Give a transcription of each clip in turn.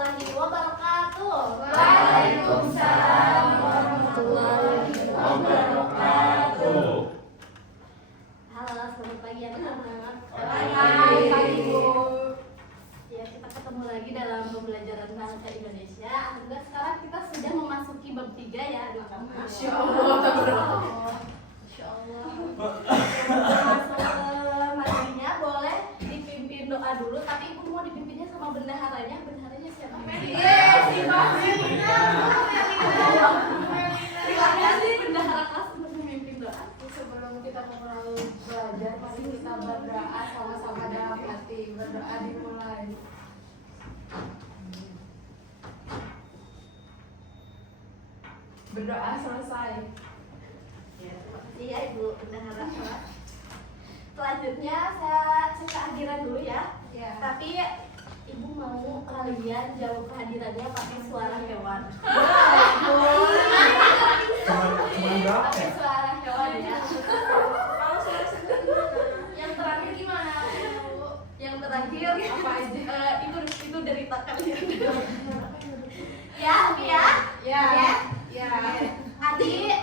warahmatullahi wabarakatuh. Waalaikumsalam warahmatullahi wabarakatuh. Halo, selamat pagi anak-anak. Pagi, Bu. Ya, kita ketemu lagi dalam pembelajaran bahasa Indonesia. Alhamdulillah sekarang kita sudah memasuki bab 3 ya, anak-anak. Masya Allah. Masya Allah. Masuk ke materinya, boleh dipimpin doa dulu, tapi ibu mau dipimpinnya sama bendaharanya. Bendaharanya siapa? Silakan sih bendahara kelas untuk memimpin doa. Sebelum kita mulai belajar, mari kita berdoa sama-sama dalam hati. Berdoa dimulai. Berdoa selesai. Ya, terima kasih ya Ibu Bendahara kelas. Selanjutnya saya cek kehadiran dulu ya. Ya. Tapi Ibu mau kalian jawab kehadirannya pakai suara hewan. Cuman berapa Pakai ya? suara hewan ya. Kalau suara sendiri gimana? Yang terakhir gimana? Yang terakhir Apa aja? itu derita kalian. Ya, Umi ya. Ya. Ya. Ya. Adi,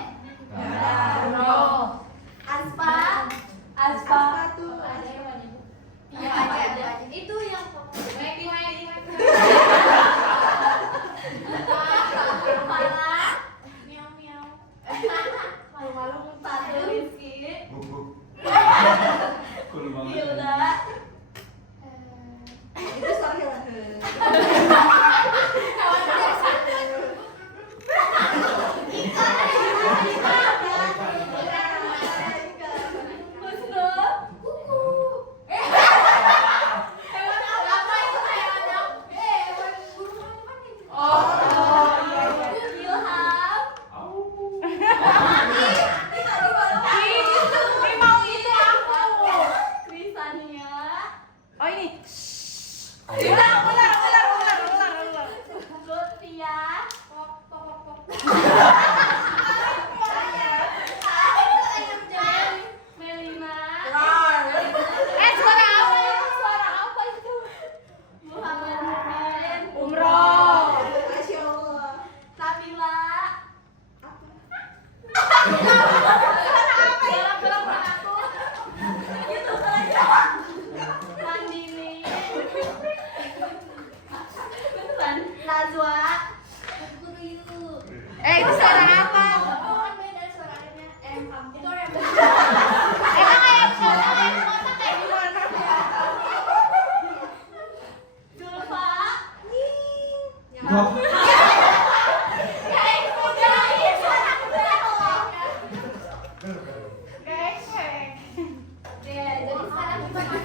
Ya. No. Aspa, Aspa tuh ada hewan Ibu. Iya, Apa ada. aja? Itu yang Heidi. kepala. Miau. Malu-malu mutar Rizky. Bubuk. Cool banget. Hilda. Itu suara hewan. Husnul. Hewan apa itu hewannya? Hewan burung apa nih? Oh, iya. Ilham. Au. Krisania. Oh ini. Ular. Lutfia. Melina. Suara apa itu? Muhammad Nurdin. Umroh. Masya Allah. Nabila. Gerak aku. Gitu saja. Mandini. Najwa. Itu suara apa? Oh, kan beda suaranya. Itu yang Emang ayam kotak kayak gimana? Zulfa. Kok?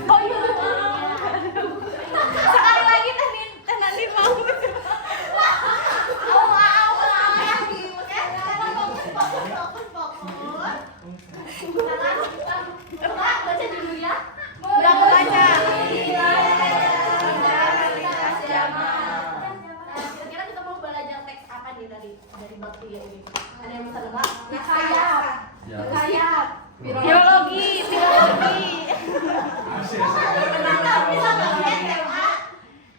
Oh iya. Sekali lagi Teh Nandin mau. Baca dulu ya. Udah aku baca. Kira-kira kita mau belajar teks apa nih dari bab 3 ini? Ada yang bisa nebak? Ya. Sayap. Biologi. Masih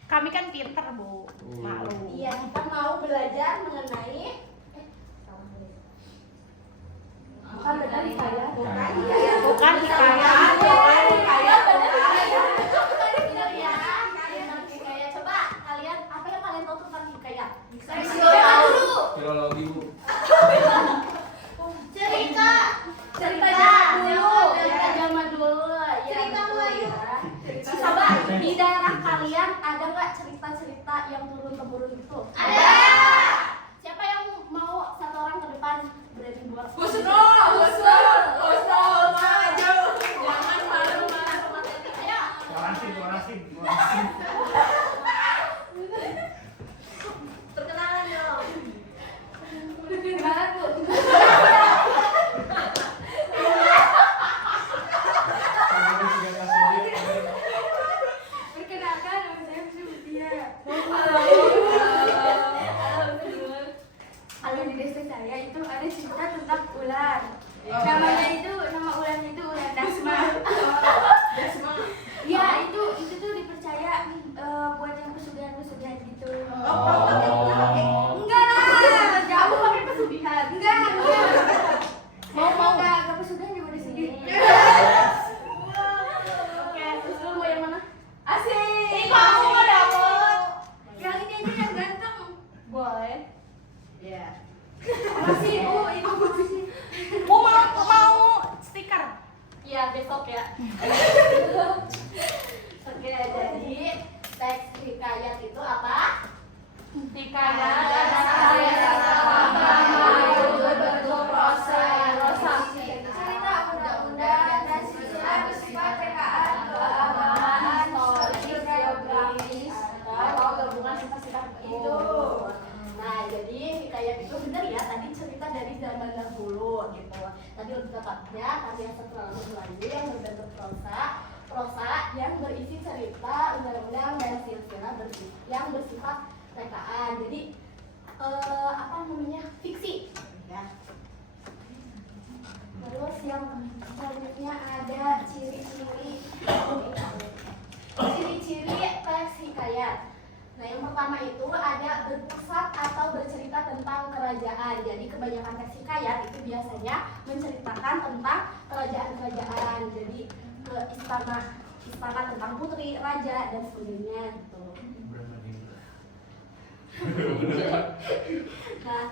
Kami kan pinter, Bu. Maklum. Iya, kita mau belajar mengenai bukan benar hikayah, bukan hikayah, Bukan hikayah. Coba kalian apa yang kalian tahu tentang hikayah? Filologi, Bu. Cerita zaman dulu ya. Cerita Melayu. Coba di daerah kalian ada nggak cerita-cerita yang turun temurun gitu? Ada. Siapa yang mau satu orang ke depan berani buat? Husnul, maju. Jangan malu-malu sama Teti. Ayo. Warasin. Perkenalan dong. Gimana, Bu? Alhamdulillah. Oke, jadi teks hikayat itu apa? Hikayat adalah yang berbentuk prosa cerita undang-undang dan sisilah bersifat rekaan, keagamaan, historis, geografis, atau gabungan sifat-sifat itu. Nah, jadi hikayat itu benar ya, tadi cerita dari zaman dahulu gitu. Tapi lebih tepatnya karya sastra Melayu yang berbentuk prosa yang berisi cerita, undang-undang dan silsilah yang bersifat rekaan. Jadi apa namanya? Fiksi. Ya. Terus yang selanjutnya ada ciri-ciri teks hikayat. Nah, yang pertama itu ada berpusat atau bercerita tentang kerajaan. Jadi kebanyakan teks hikayat itu biasanya menceritakan tentang kerajaan-kerajaan. Jadi ke istana tentang putri, raja dan sebagainya gitu. Nah,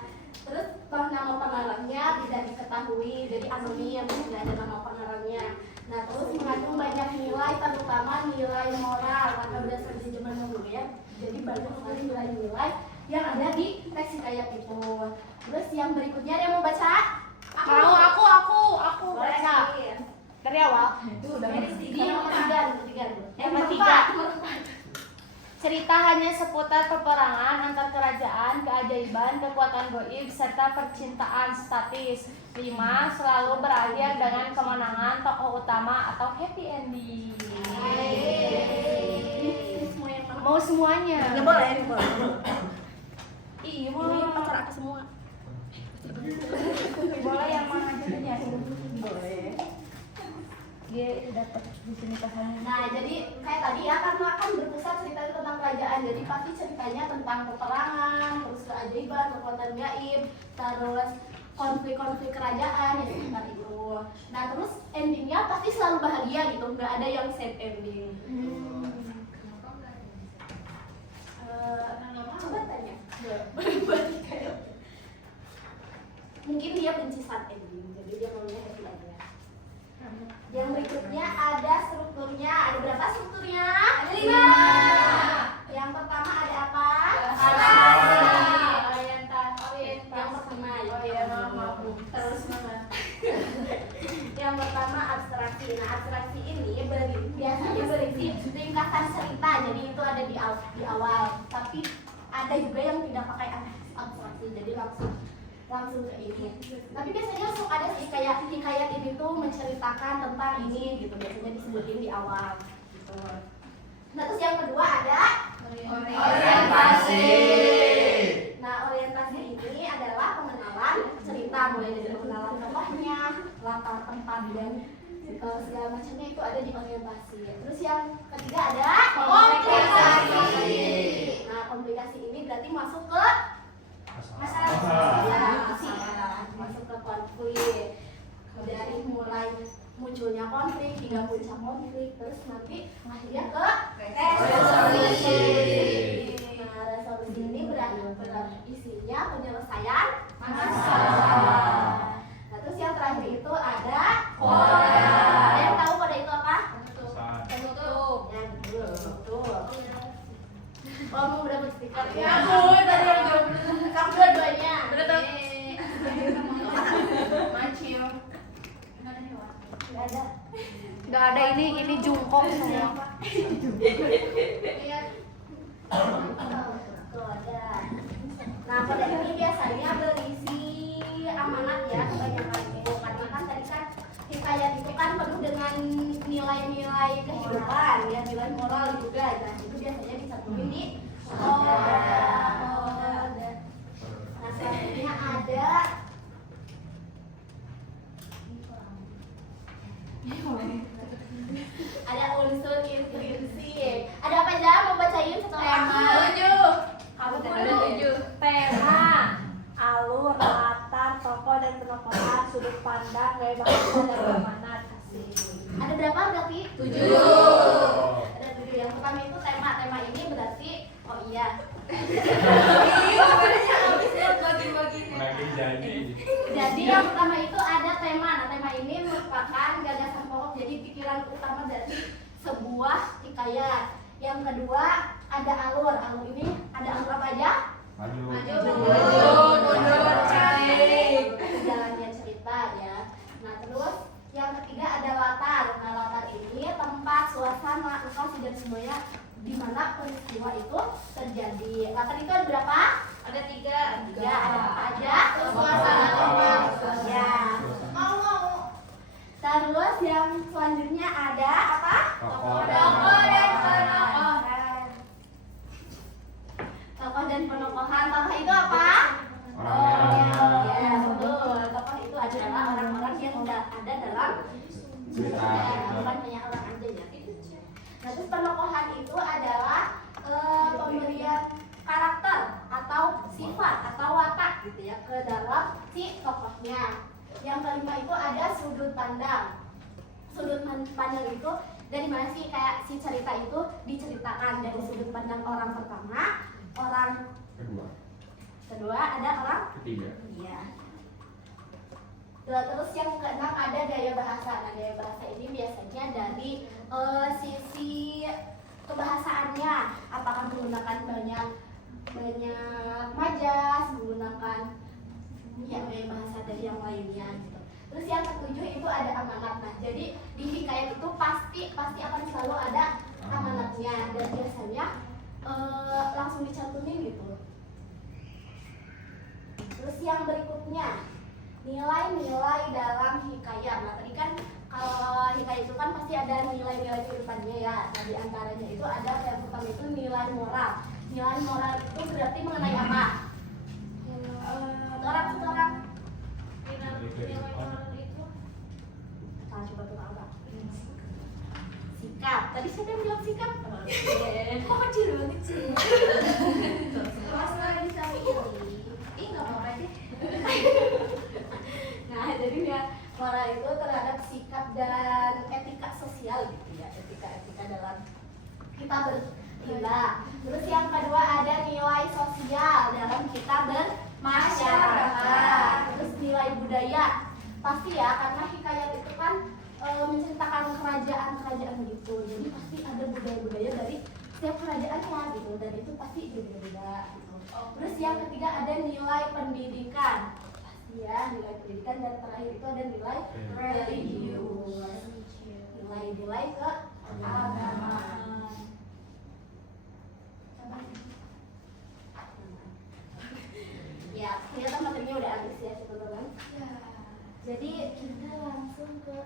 terus nama pengarangnya tidak diketahui, jadi anonim, tidak ada nama pengarangnya. Nah, terus mengandung banyak nilai, terutama nilai moral karena berdasar di zaman dahulu ya. Jadi banyak sekali nilai-nilai yang ada di teks hikayat itu. Terus yang berikutnya ada yang mau baca? Mau aku baca. Dari awal. Di nomor 3 Nomor 3. Cerita hanya seputar peperangan antar kerajaan, keajaiban, kekuatan goib, serta percintaan statis. 5. Selalu berakhir dengan kemenangan tokoh utama atau happy ending. Mau semuanya? Ya boleh, boleh. Iya, Ini boleh. pacar aku semua. Boleh yang mana aja? Boleh. Dia dapat di sini pasangan. Nah, jadi kayak tadi ya, karena kan berpusat cerita itu tentang kerajaan, jadi pasti ceritanya tentang peperangan, terus keajaiban, kekuatan gaib, terus konflik-konflik kerajaan ya sekitar itu. Nah, terus endingnya pasti selalu bahagia gitu, nggak ada yang sad ending. Coba tanya. Mungkin dia benci sad ending, jadi dia maunya happy aja. Yang berikutnya ada strukturnya. Ada berapa strukturnya? Ada 5. Yang pertama ada apa? Orientasi. Yang pertama. Terus mana? Yang pertama abstraksi. Nah, abstraksi ini biasanya berisi ringkasan cerita. Jadi itu ada di awal. Tapi ada juga yang tidak pakai abstraksi. Jadi langsung ke ini. Tapi biasanya langsung ada sih kayak hikayat ini tuh menceritakan tentang ini gitu, biasanya disebutin di awal gitu. Nah, terus yang kedua ada Orientasi. Nah, orientasi ini adalah pengenalan cerita, mulai dari pengenalan tokohnya, latar tempat dan segala macamnya itu ada di orientasi. Terus yang ketiga ada komplikasi. Nah, komplikasi ini berarti masuk ke masalah, masuk ke konflik, dari mulai munculnya konflik hingga puncak konflik, terus nanti akhirnya ke resolusi. Nah, resolusi ini berarti isinya penyelesaian masalah. Nah, terus yang terakhir itu ada kode. Ada yang tahu kode itu apa? Penutup. Ya, betul. Oh, mau dapat stiker ya? Aku tadi yang jawab. Kamu dua-duanya. Betul. Macil. Nggak ada. Nggak ada, ini jungkok semua. Kode. Nah, kode ini biasanya berisi amanat ya, kebanyakan itu. Karena kan tadi kan hikayat itu kan penuh dengan nilai-nilai kehidupan, ya, nilai moral juga. Nah, itu biasanya dicantumin di kode. Nah, selanjutnya ada unsur intrinsik. Ada apa aja? Mau bacain satu tema? 7. Kamu Ada dulu. 7. Tema, alur, latar, tokoh dan penokohan, sudut pandang, gaya bahasa dan amanat. Ada berapa berarti? 7. Ada 7. Yang pertama itu tema. Tema ini berarti, oh iya. Makin jadi. Jadi yang pertama itu ada tema. Nah, tema ini merupakan gagasan pokok. Jadi pikiran pemikiran utama dari sebuah hikayat. Yang kedua ada alur. Alur ini ada alur apa aja? Jalannya cerita ya. Nah terus yang ketiga ada latar. Nah latar ini tempat, suasana, lokasi dan semuanya di mana peristiwa itu terjadi. Latar itu ada berapa? Ada 3. Ya, ada apa aja? Suasana, tempat. Ya. Terus yang selanjutnya ada apa? Tokoh dan penokohan. Tokoh dan penokohan. Tokoh itu apa? Ya, betul. Tokoh itu adalah orang-orang yang ada dalam Cerita. bukan hanya orang aja ya. Nah, terus penokohan itu adalah pemberian karakter atau sifat atau watak gitu ya ke dalam si tokohnya. Yang kelima itu ada sudut pandang. Sudut pandang itu dari mana sih kayak si cerita itu diceritakan dari sudut pandang orang pertama, orang kedua, ada orang Ketiga. iya. Terus yang keenam ada gaya bahasa. Nah, gaya bahasa ini biasanya dari sisi kebahasaannya, apakah menggunakan banyak majas, menggunakan ya gaya bahasa dari yang lainnya gitu. Terus yang ketujuh itu ada amanat. Nah, jadi di hikayat itu pasti akan selalu ada amanatnya dan biasanya langsung dicantumin gitu. Terus yang berikutnya nilai-nilai dalam hikayat. Nah tadi kan kalau hikayat itu kan pasti ada nilai-nilai kehidupannya ya. Nah di antaranya itu ada yang pertama itu nilai moral. Nilai moral itu berarti mengenai apa? Orang. Nilai moral itu coba tuh apa? Sikap. Tadi siapa yang bilang sikap? Kok kecil banget sih? Mas lagi sama ini. Nggak apa-apa deh. Nah, jadi ya moral itu terhadap sikap dan etika sosial gitu ya, etika dalam kita bertindak. Terus yang kedua ada nilai sosial dalam kita bermasyarakat. Terus nilai budaya. Pasti ya, karena hikayat itu kan menceritakan kerajaan gitu. Jadi pasti ada budaya-budaya dari setiap kerajaannya gitu, dan itu pasti beda-beda gitu. Terus yang ketiga ada nilai pendidikan. Ya, nilai pendidikan, dan terakhir itu ada nilai religius, nilai-nilai keagamaan. Ya, ternyata materinya udah habis ya teman-teman. Jadi kita langsung ke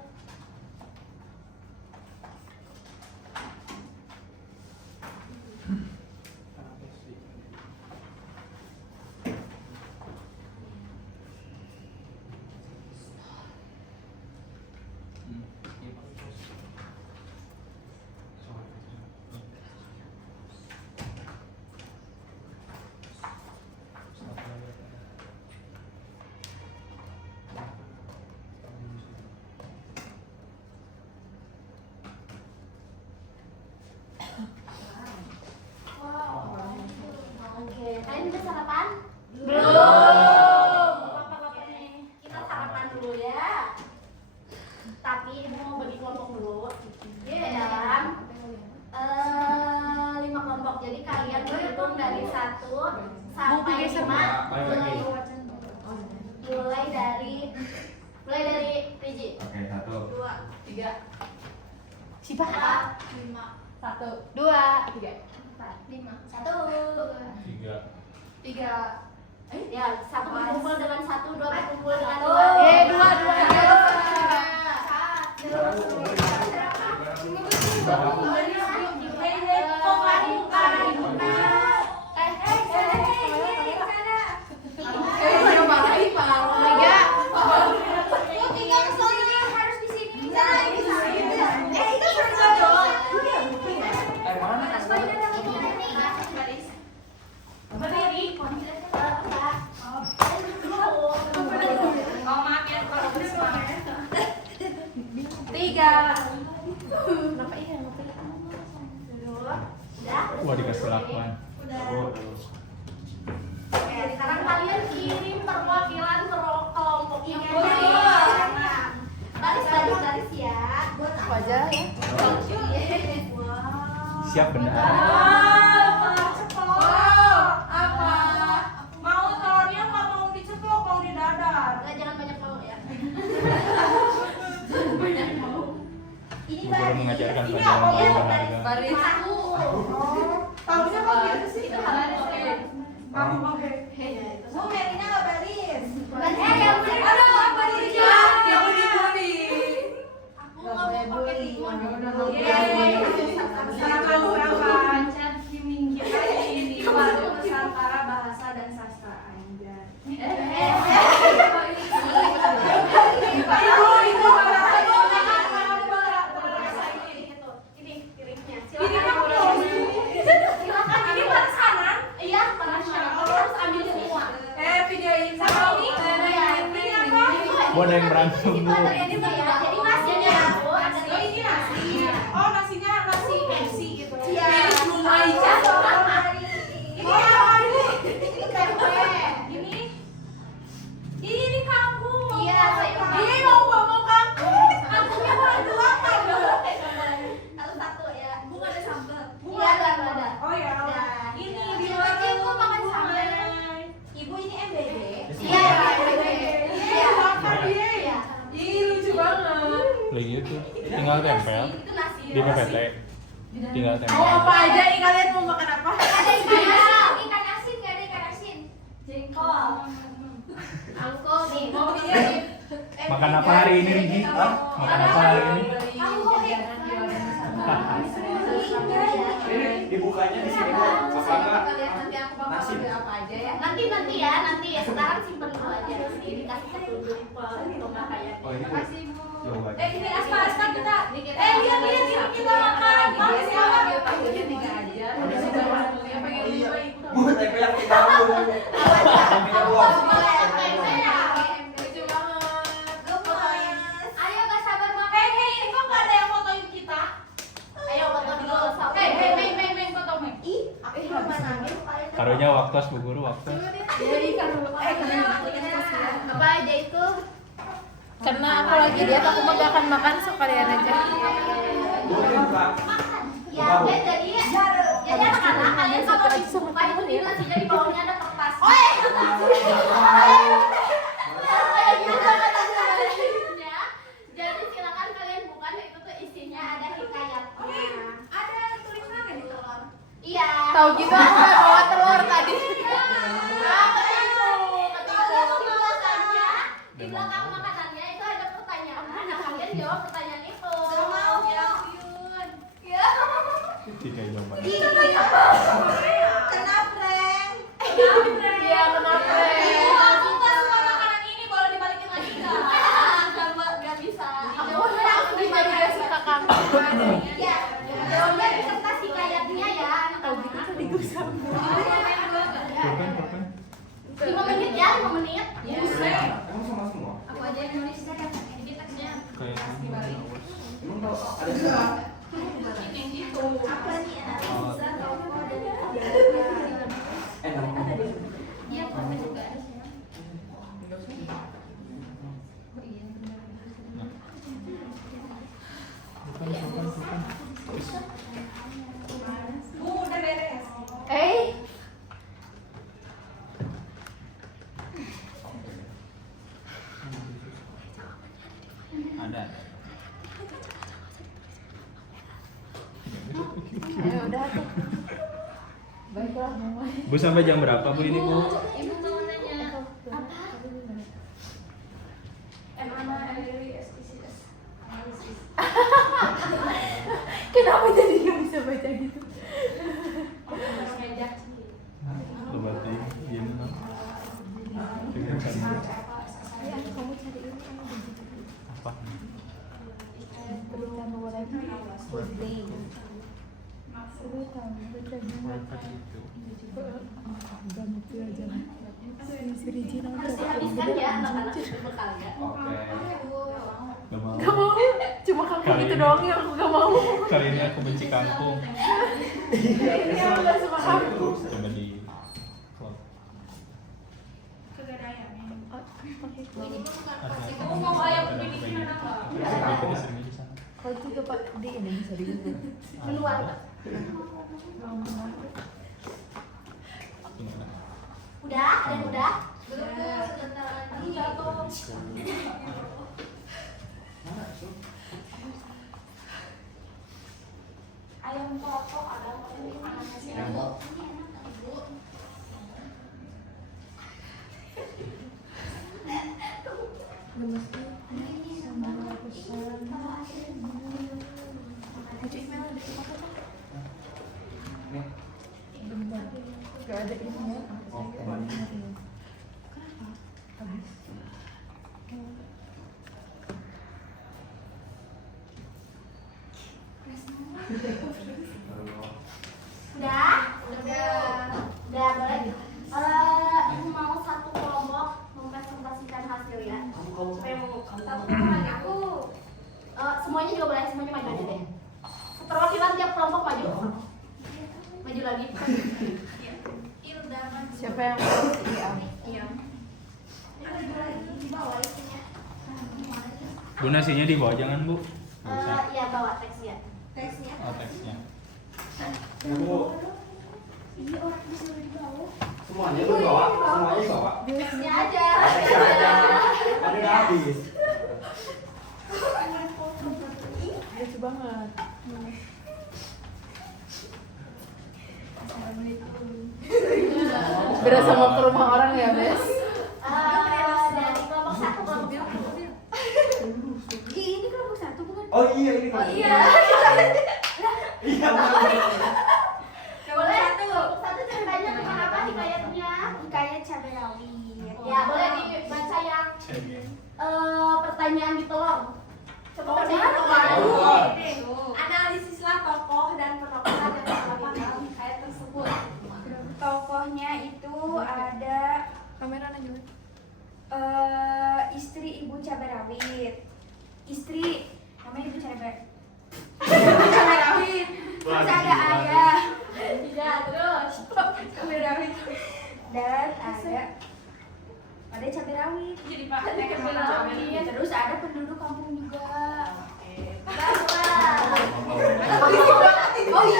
kalian udah sarapan? Belum. Kita sarapan dulu ya. Tapi ibu mau bagi kelompok dulu. Dalam 5 kelompok. Jadi kalian berhitung dari 1 sampai 5. Mulai dari Riji. Oke, 1, 2, 3, Siapa? 5, 1, 2, 3. 4, 5, 1, 3. ya, 1 berkumpul dengan 1, 2 berkumpul dengan 2. 3. Wah, dikasih lakban. Oke, sekarang kalian kirim perwakilan kelompok yang baris ya. Wajar ya. Siap benar. Apa? Mau telurnya nggak mau diceplok, mau didadar. Jangan banyak mau ya. Bu guru mengajarkan Ini pelajaran apa, Bu? paling berharga. Baris aku. Tahunya kok gitu sih? Itu baris. Oke. Bu, Merinya nggak baris. Yang bener. Aduh, apa ini? Yang budi-budi. Aku nggak mau pakai timun. Selamat Kiming kita ini Waduh Nusantara Bahasa dan Sastra Anjar. Ini piringnya. Ini Silakan ini pesanan. Iya, pesanan. Harus ambil semua. Videoin sama ini. Ini apa? Bu ada yang berantem Itu Bu. ada yang ini ya. Jadi nasinya aku ada Oh ini nasi. Oh nasinya nasi KFC gitu. Iya. Aja. Ini apa ini? Ini tempe. Ini kangkung. Iya, saya Ini mau kangkung. Kangkungnya boleh dua kan? Satu satu ya. Bu ada sambal. Iya ada. Oh ya. Ada. Ini Di di wajib kok makan sambal. Ibu ini MBD. Iya. Iya, makan dia ya. Ih, lucu banget. Lagi itu tinggal tempel Itu nasi. di PPT. Tinggal tempel. Mau apa aja nih kalian mau makan apa? Ada ikan asin, nggak ada ikan asin. Jengkol. Angkol nih. Mau mirip. Makan apa hari ini Rigi? Makan apa hari ini? Angkol nih. Dibukanya di sini Bu. Apa enggak? Nanti aku bakal ambil apa aja ya. Nanti ya. Sekarang simpen dulu aja. Ini dikasih petunjuk untuk makanya. Oh, ini Bu. Makasih Bu. Coba. Ini asta kita. Lihat Ini kita makan. Mau siapa? Bu, tempe yang kita tahu. Tempenya buah. Ayo gak sabar makan. Hei, kok nggak ada yang fotoin kita? Ayo foto dulu. Hei, foto Mei. Karunya waktu Bu guru waktu. Apa aja itu? Karena aku lagi diet, aku mah gak akan makan sekalian aja. Bu, ini buka. Ya, jadi anak-anak kalian kalau dibuka itu di nasinya di bawahnya ada kertas. Jadi silakan kalian buka, itu tuh isinya ada hikayatnya. Ada tulisannya di telur. Iya. Tahu gitu aku nggak bawa telur tadi. Di belakang makanannya itu ada pertanyaan. Nah, kalian jawab pertanyaan itu. Ya, Yun. Ya. Tiga jawaban. Iya, kenapa? Aku kan suka makanan ini, boleh dibalikin lagi nggak? Nggak bisa. Aku dibalikin suka kamu. Iya. Jawabnya di kertas hikayatnya ya. Tahu gitu tadi gue sama. Pulpen. 5 menit ya, 5 menit. Emang sama semua? Aku aja yang nulis deh. Ini teksnya. Kayak Emang kalau ada semua? Ini gitu. Apa nih? Nama. Iya, apa juga ada. Bu, udah beres. ada. Bu sampai jam berapa Bu ini Bu? Ibu mau nanya apa? Kenapa jadi nggak bisa baca gitu? Coba sih gini lah. Dengarkan. Apa? Harus dihabiskan ya anak-anak itu bekalnya. Oke. Gak mau. Gak mau. Cuma kangkung itu doang yang aku gak mau. Kali ini aku benci kangkung. Ini aku gak suka kangkung. Coba di vlog. Kagak ada ayamnya. Ini bukan Ada. pasti Kamu mau ayam Ada dibikin lagi. apa? Di sini di sana. Kalau itu coba di ini bisa dibuka. Menuai. Udah? Ada yang udah? Belum sebentar lagi. Ayam pokok ada Ayam Gak ada ininya. Oh, kembali. Udah? Udah boleh. Ibu mau satu kelompok mempresentasikan hasilnya. Supaya mau satu kelompok aku. Semuanya juga boleh, semuanya maju aja deh. Perwakilan tiap kelompok maju. Maju lagi. Siapa yang mau Iya. Maju lagi di bawah isinya. Bu, nasinya di bawah jangan, Bu. Nggak usah. Iya bawa teksnya. Teksnya. Oh, teksnya. Bu, Iya orang bisa di bawah. semuanya lu bawa, semuanya bawa. Teksnya aja. Ada udah habis. lucu banget. Berasa mau ke rumah orang ya, Bes? Dari kelompok satu kelompok satu. Ini kelompok satu bukan? Oh iya ini Oh kan. iya. Iya benar. Boleh kelompok satu ceritanya tentang apa hikayatnya? Hikayat cabai rawit. Ya boleh dibaca yang pertanyaan di telur. Coba baca Analisislah tokoh dan penokohan yang terdapat dalam hikayat tersebut. Tokohnya itu ada Kamera aja. istri ibu cabai rawit. Istri namanya ibu cabai rawit. Terus ada ayah. Iya terus. Cabai rawit. Dan ada cabai rawit. Jadi pakai cabai rawit. Terus ada penduduk kampung juga. Oh iya,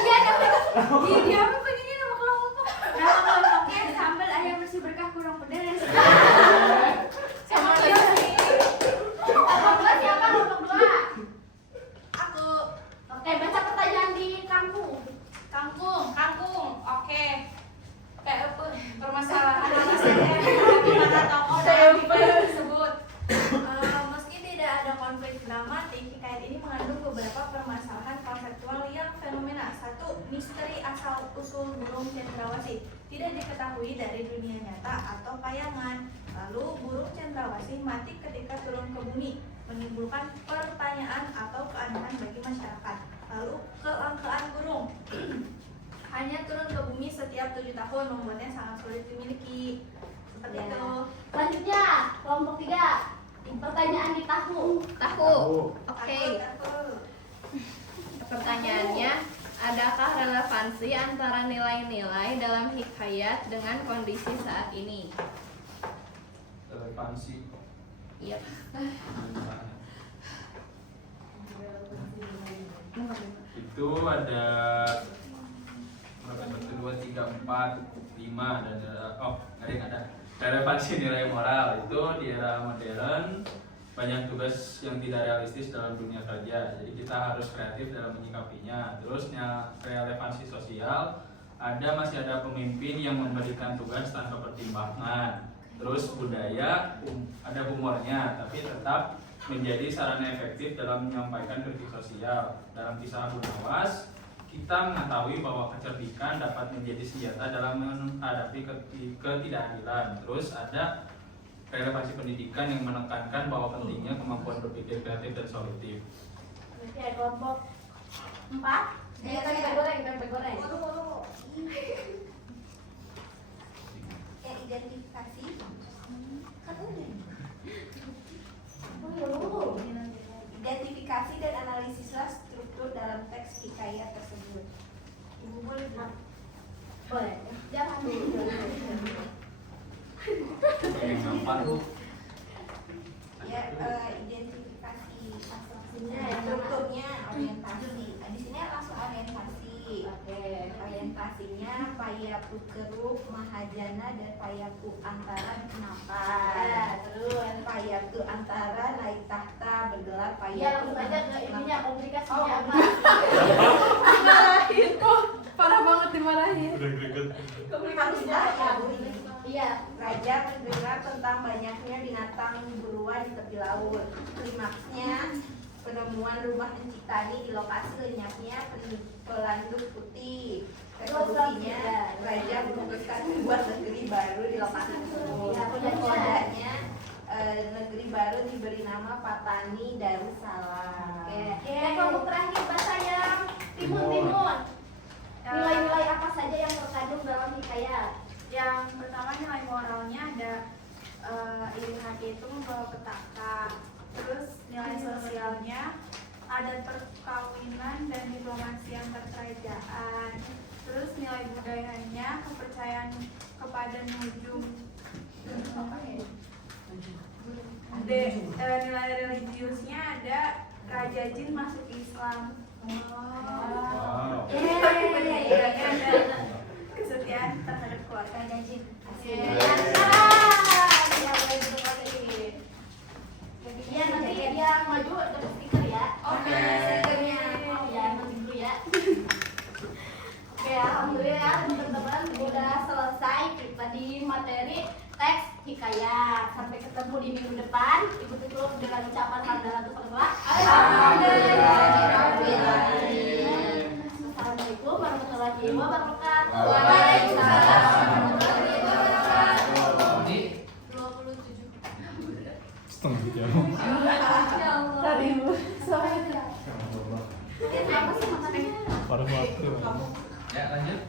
dia apa begini nama kelompok? Nama kelompoknya sambal ayam bersih berkah kurang pedas. Sama lagi. Kelompok dua siapa kelompok dua? Aku Oke baca pertanyaan di kampung. kangkung. Oke. Kayak apa? Permasalahan apa saja di mana tokoh dalam hikayat tersebut. Meski tidak ada konflik dramatik, hikayat ini mengandung beberapa permasalahan konseptual yang fenomena. 1. Misteri asal-usul burung cendrawasih tidak diketahui dari dunia nyata atau kayangan. Lalu, burung cendrawasih mati ketika turun ke bumi, menimbulkan pertanyaan atau keanehan bagi masyarakat. Lalu, kelangkaan burung hanya turun ke bumi setiap 7 tahun, membuatnya sangat sulit dimiliki. Seperti itu. Selanjutnya kelompok tiga. Pertanyaan di tahu. Tahu. Oke. Pertanyaannya, adakah relevansi antara nilai-nilai dalam hikayat dengan kondisi saat ini? Relevansi. Iya. Itu ada berapa? 1, 2, 3, 4, 5 dan ada relevansi nilai moral. Itu di era modern banyak tugas yang tidak realistis dalam dunia kerja, jadi kita harus kreatif dalam menyikapinya. Terusnya relevansi sosial, masih ada pemimpin yang memberikan tugas tanpa pertimbangan. Terus budaya, ada humornya, tapi tetap menjadi sarana efektif dalam menyampaikan kritik sosial. Dalam kisah Abu Nawas, kita mengetahui bahwa kecerdikan dapat menjadi senjata dalam menghadapi ketidakadilan. Terus ada relevansi pendidikan yang menekankan bahwa pentingnya kemampuan berpikir kreatif dan solutif. Oke kelompok 4. Tempe goreng. Identifikasi. Identifikasi dan analisislah struktur dalam teks hikayat tersebut. Ibu boleh bilang? Boleh. Jangan dulu. Yang keempat, Bu. Ya, identifikasi strukturnya komunikasinya Payapu Keruk Mahajana dan Payapu Antara kenapa? Terus Payapu Antara naik tahta bergelar ya Payapu. langsung aja ke ininya komunikasinya apa? Dimarahin kok. Parah banget dimarahin. Komunikasinya ya, Bu. Iya. Raja mendengar tentang banyaknya binatang buruan di tepi laut. Klimaksnya penemuan rumah Encitani di lokasi lenyapnya pelanduk putih. Resolusinya Raja memutuskan membuat negeri baru di lokasi tersebut. Kodanya negeri baru diberi nama Patani Darussalam. Oke, kelompok terakhir bahasa yang timun. Nilai-nilai apa saja yang terkandung dalam hikayat? Yang pertama nilai moralnya ada iri hati itu membawa petaka. Terus nilai sosialnya ada perkawinan dan diplomasi antar kerajaan. Terus nilai budayanya kepercayaan kepada nujum. Nilai religiusnya ada Raja Jin masuk Islam. Wow. Budayanya ada kesetiaan terhadap keluarga Raja Jin. Ya nanti yang maju dapat stiker ya. Oke. Stikernya. Oh ya nanti dulu ya. Oke, alhamdulillah teman-teman udah selesai kita di materi teks hikayat. Sampai ketemu di minggu depan. Ikuti dulu dengan ucapan hamdalah untuk Allah. Assalamualaikum warahmatullahi wabarakatuh. Waalaikumsalam. 27. setengah jam. Ya Allah. Tadi Bu. Apa sih makanannya? Parah banget. Ya lanjut.